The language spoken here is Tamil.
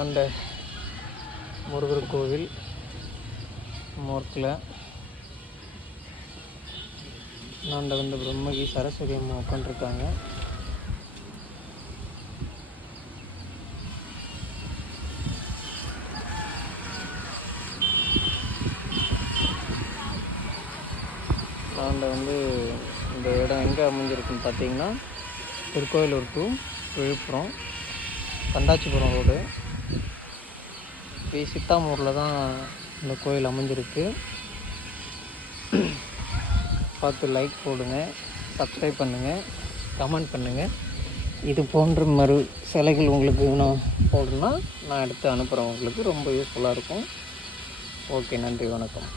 அண்ணாண்ட முருகர் கோவில் மோர்க்கில் அண்ணாண்ட பிரம்மகி சரஸ்வதி அம்மா உட்காந்துருக்காங்க. அண்ணாண்ட இந்த இடம் எங்கே அமைஞ்சிருக்குன்னு பார்த்தீங்கன்னா திருக்கோயிலூர் டு விழுப்புரம் கண்டாச்சிபுரம் ரோடு சித்தாமூரில் தான் இந்த கோயில் அமைஞ்சிருக்கு. பார்த்து லைக் போடுங்க, சப்ஸ்கிரைப் பண்ணுங்கள், கமெண்ட் பண்ணுங்கள். இது போன்ற சிலைகள் உங்களுக்கு நான் போடணுன்னா நான் எடுத்து அனுப்புகிறேன். உங்களுக்கு ரொம்ப யூஸ்ஃபுல்லாக இருக்கும். ஓகே, நன்றி, வணக்கம்.